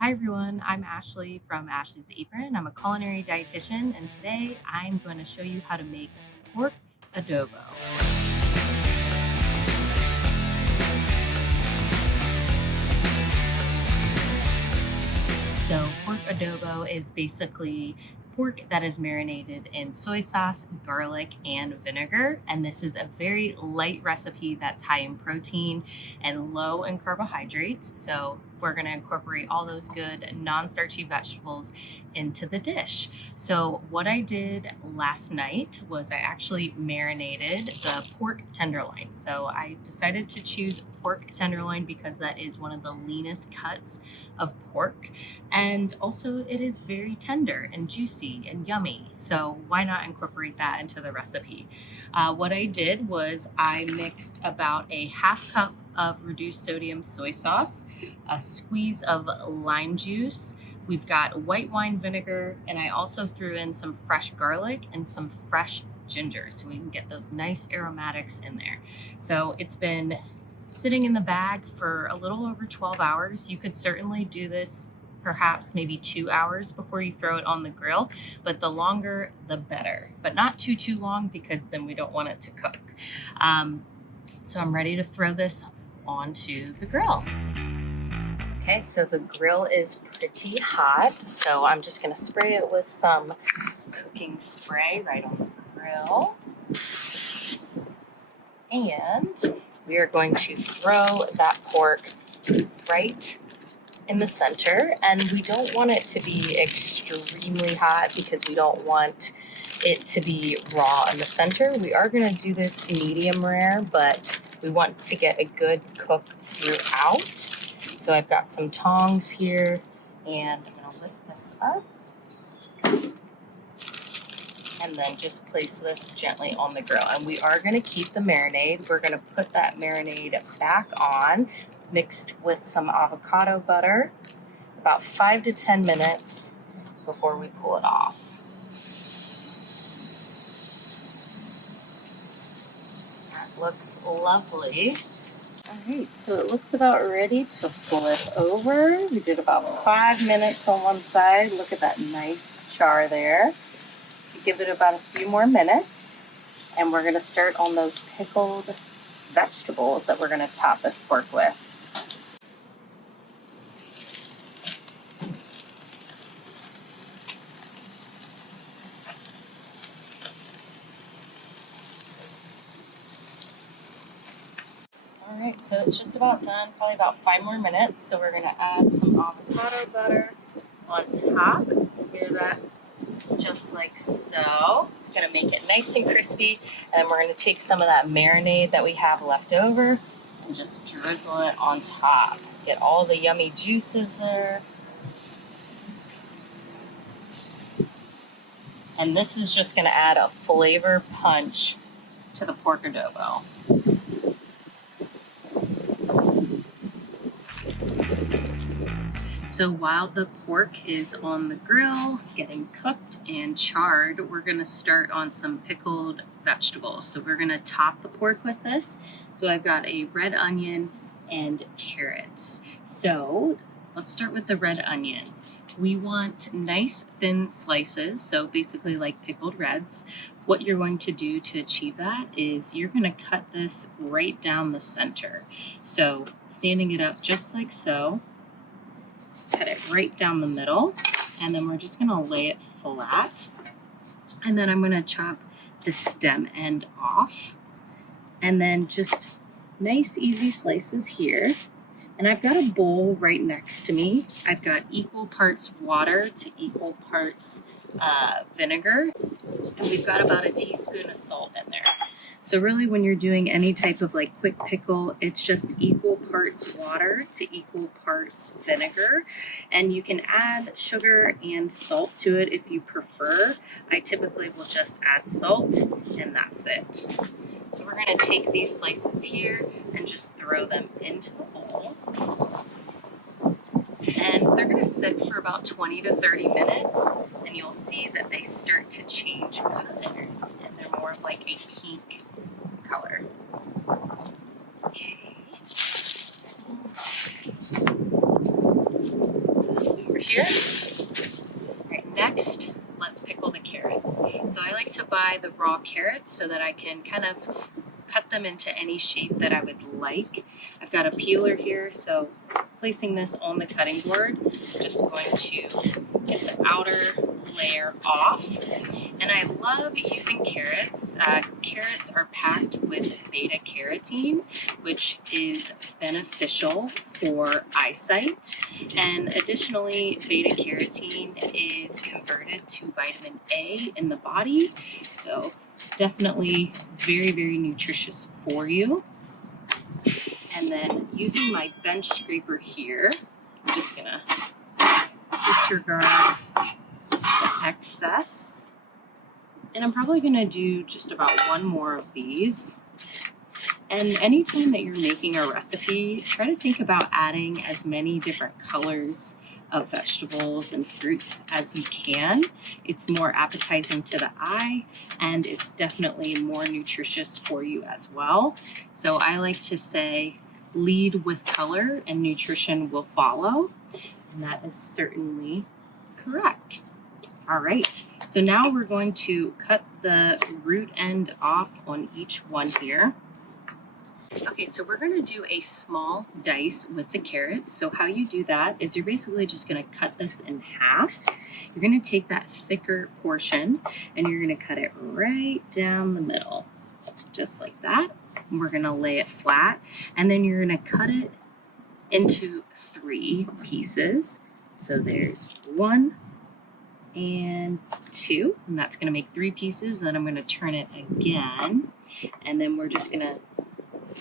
Hi everyone, I'm Ashley from Ashley's Apron. I'm a culinary dietitian, and today I'm going to show you how to make pork adobo. So, pork adobo is basically pork that is marinated in soy sauce, garlic, and vinegar. And this is a very light recipe that's high in protein and low in carbohydrates. So, we're going to incorporate all those good non starchy vegetables into the dish. So, what I did last night was I actually marinated the pork tenderloin. So, I decided to choose pork tenderloin because that is one of the leanest cuts of pork. And also, it is very tender and juicy and yummy. So, why not incorporate that into the recipe? What I did was I mixed about a half cup of reduced sodium soy sauce, a squeeze of lime juice. We've got white wine vinegar, and I also threw in some fresh garlic and some fresh ginger so we can get those nice aromatics in there. So, it's been sitting in the bag for a little over 12 hours. You could certainly do this perhaps maybe 2 hours before you throw it on the grill, but the longer the better, but not too long because then we don't want it to cook. So I'm ready to throw this onto the grill. Okay, so the grill is pretty hot, so I'm just going to spray it with some cooking spray right on the grill. And we are going to throw that pork right in the center, and we don't want it to be extremely hot because we don't want it to be raw in the center. We are going to do this medium rare, but we want to get a good cook throughout. So I've got some tongs here, and I'm going to lift this up and then just place this gently on the grill. And we are going to keep the marinade. We're going to put that marinade back on, mixed with some avocado butter, about 5 to 10 minutes before we pull it off. That looks lovely. All right, so it looks about ready to flip over. We did about 5 minutes on one side. Look at that nice char there. Give it about a few more minutes, and we're going to start on those pickled vegetables that we're going to top this pork with. All right, so it's just about done, probably about 5 more minutes. So we're going to add some avocado butter on top and smear that just like so. It's going to make it nice and crispy. And then we're going to take some of that marinade that we have left over and just drizzle it on top. Get all the yummy juices there. And this is just going to add a flavor punch to the pork adobo. So while the pork is on the grill, getting cooked and charred, we're going to start on some pickled vegetables. So we're going to top the pork with this. So I've got a red onion and carrots. So let's start with the red onion. We want nice thin slices, so basically like pickled reds. What you're going to do to achieve that is you're going to cut this right down the center. So standing it up just like so. Cut it right down the middle, and then we're just going to lay it flat. And then I'm going to chop the stem end off, and then just nice easy slices here. And I've got a bowl right next to me. I've got equal parts water to equal parts vinegar, and we've got about a teaspoon of salt in there. So really, when you're doing any type of like quick pickle, it's just equal parts water to equal parts vinegar. And you can add sugar and salt to it if you prefer. I typically will just add salt, and that's it. So we're going to take these slices here and just throw them into the bowl. And they're going to sit for about 20 to 30 minutes, and you'll see that they start to change colors, and they're more of like a pink color. Okay. This here. All right, next, let's pickle the carrots. So I like to buy the raw carrots so that I can kind of cut them into any shape that I would like. I've got a peeler here, so placing this on the cutting board, I'm just going to get the outer layer off. And I love using carrots. Carrots are packed with beta carotene, which is beneficial for eyesight. And additionally, beta carotene is converted to vitamin A in the body. So definitely very, very nutritious for you. And then using my bench scraper here, I'm just gonna disregard the excess. And I'm probably gonna do just about one more of these. And anytime that you're making a recipe, try to think about adding as many different colors of vegetables and fruits as you can. It's more appetizing to the eye, and it's definitely more nutritious for you as well. So I like to say, lead with color and nutrition will follow. And that is certainly correct. All right, so now we're going to cut the root end off on each one here. Okay, so we're gonna do a small dice with the carrots. So how you do that is you're basically just gonna cut this in half. You're gonna take that thicker portion and you're gonna cut it right down the middle, just like that. And we're gonna lay it flat, and then you're gonna cut it into 3 pieces. So there's 1 and 2, and that's gonna make 3 pieces. Then I'm gonna turn it again, and then we're just gonna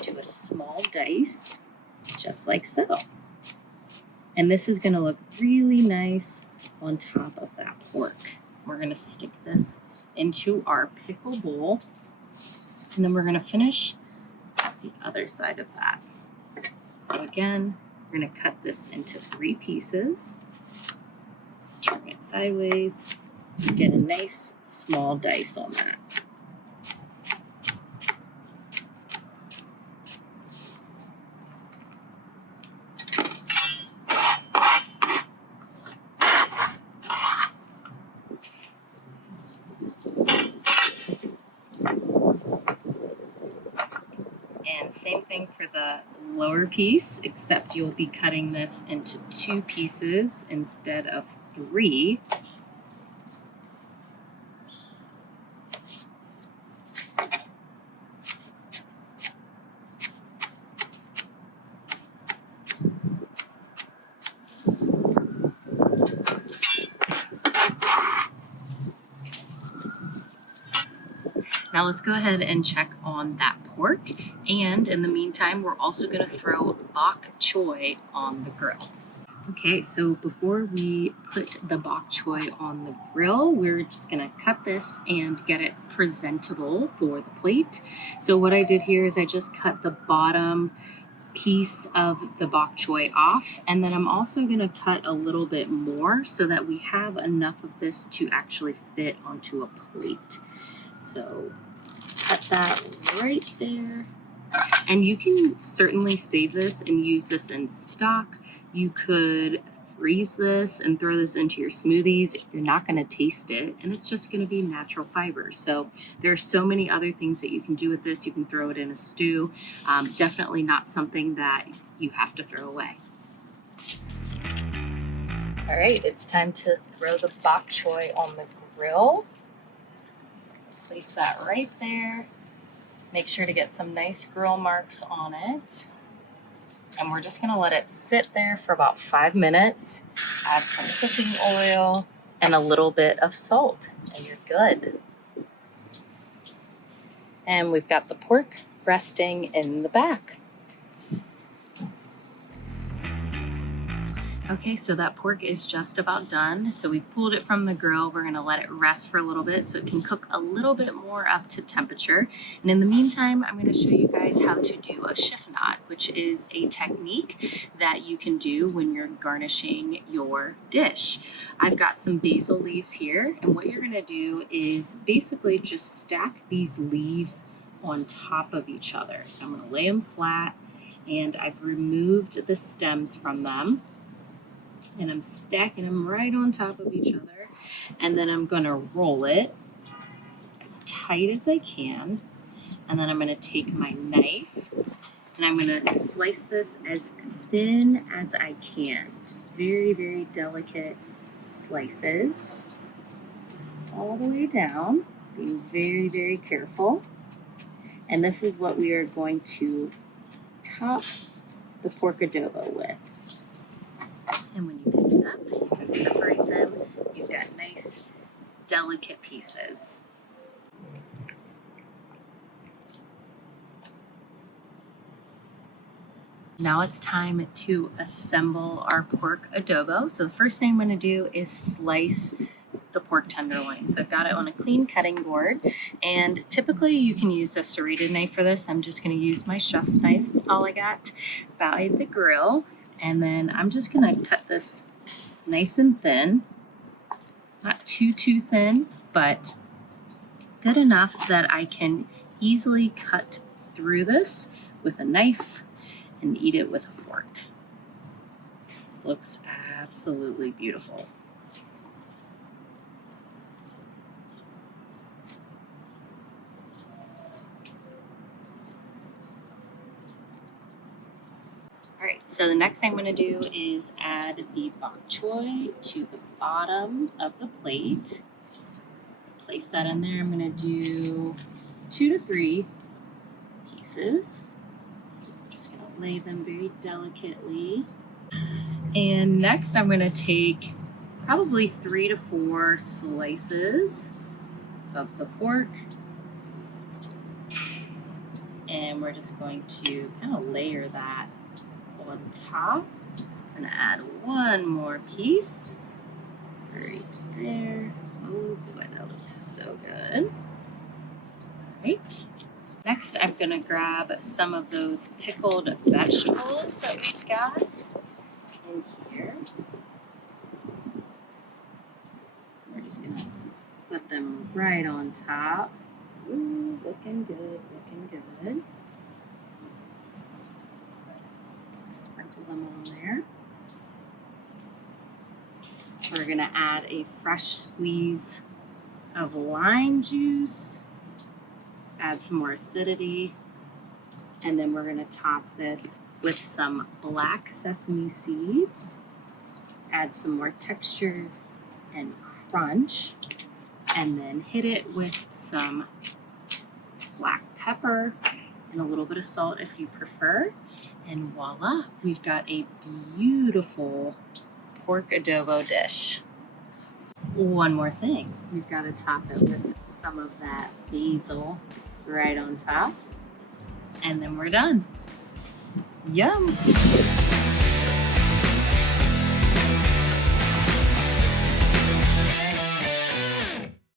do a small dice, just like so. And this is gonna look really nice on top of that pork. We're gonna stick this into our pickle bowl, and then we're gonna finish the other side of that. So again, we're gonna cut this into 3 pieces, turn it sideways, get a nice small dice on that. And same thing for the lower piece, except you'll be cutting this into 2 pieces instead of 3. Now let's go ahead and check on that pork. And in the meantime, we're also gonna throw bok choy on the grill. Okay, so before we put the bok choy on the grill, we're just gonna cut this and get it presentable for the plate. So what I did here is I just cut the bottom piece of the bok choy off, and then I'm also gonna cut a little bit more so that we have enough of this to actually fit onto a plate. So cut that right there. And you can certainly save this and use this in stock. You could freeze this and throw this into your smoothies. You're not going to taste it, and it's just going to be natural fiber. So there are so many other things that you can do with this. You can throw it in a stew. Definitely not something that you have to throw away. All right, it's time to throw the bok choy on the grill. Place that right there. Make sure to get some nice grill marks on it. And we're just gonna let it sit there for about 5 minutes. Add some cooking oil and a little bit of salt, and you're good. And we've got the pork resting in the back. Okay, so that pork is just about done. So we've pulled it from the grill. We're gonna let it rest for a little bit so it can cook a little bit more up to temperature. And in the meantime, I'm gonna show you guys how to do a chiffonade, which is a technique that you can do when you're garnishing your dish. I've got some basil leaves here, and what you're gonna do is basically just stack these leaves on top of each other. So I'm gonna lay them flat, and I've removed the stems from them. And I'm stacking them right on top of each other. And then I'm gonna roll it as tight as I can. And then I'm gonna take my knife and I'm gonna slice this as thin as I can. Just very, very delicate slices all the way down, being very, very careful. And this is what we are going to top the pork adobo with. And when you pick it up, you can separate them. You've got nice, delicate pieces. Now it's time to assemble our pork adobo. So the first thing I'm going to do is slice the pork tenderloin. So I've got it on a clean cutting board, and typically you can use a serrated knife for this. I'm just going to use my chef's knife. That's all I got by the grill. And then I'm just going to cut this nice and thin, not too thin, but good enough that I can easily cut through this with a knife and eat it with a fork. Looks absolutely beautiful. All right, so the next thing I'm going to do is add the bok choy to the bottom of the plate. Let's place that in there. I'm going to do 2 to 3 pieces. Just going to lay them very delicately. And next I'm going to take probably 3 to 4 slices of the pork. And we're just going to kind of layer that on top. I'm going to add one more piece right there. Oh boy, that looks so good. All right. Next, I'm going to grab some of those pickled vegetables that we've got in here. We're just going to put them right on top. Ooh, looking good, looking good. Sprinkle them on there. We're going to add a fresh squeeze of lime juice, add some more acidity, and then we're going to top this with some black sesame seeds, add some more texture and crunch, and then hit it with some black pepper and a little bit of salt if you prefer. And voila, we've got a beautiful pork adobo dish. One more thing, we've got to top it with some of that basil right on top, and then we're done. Yum!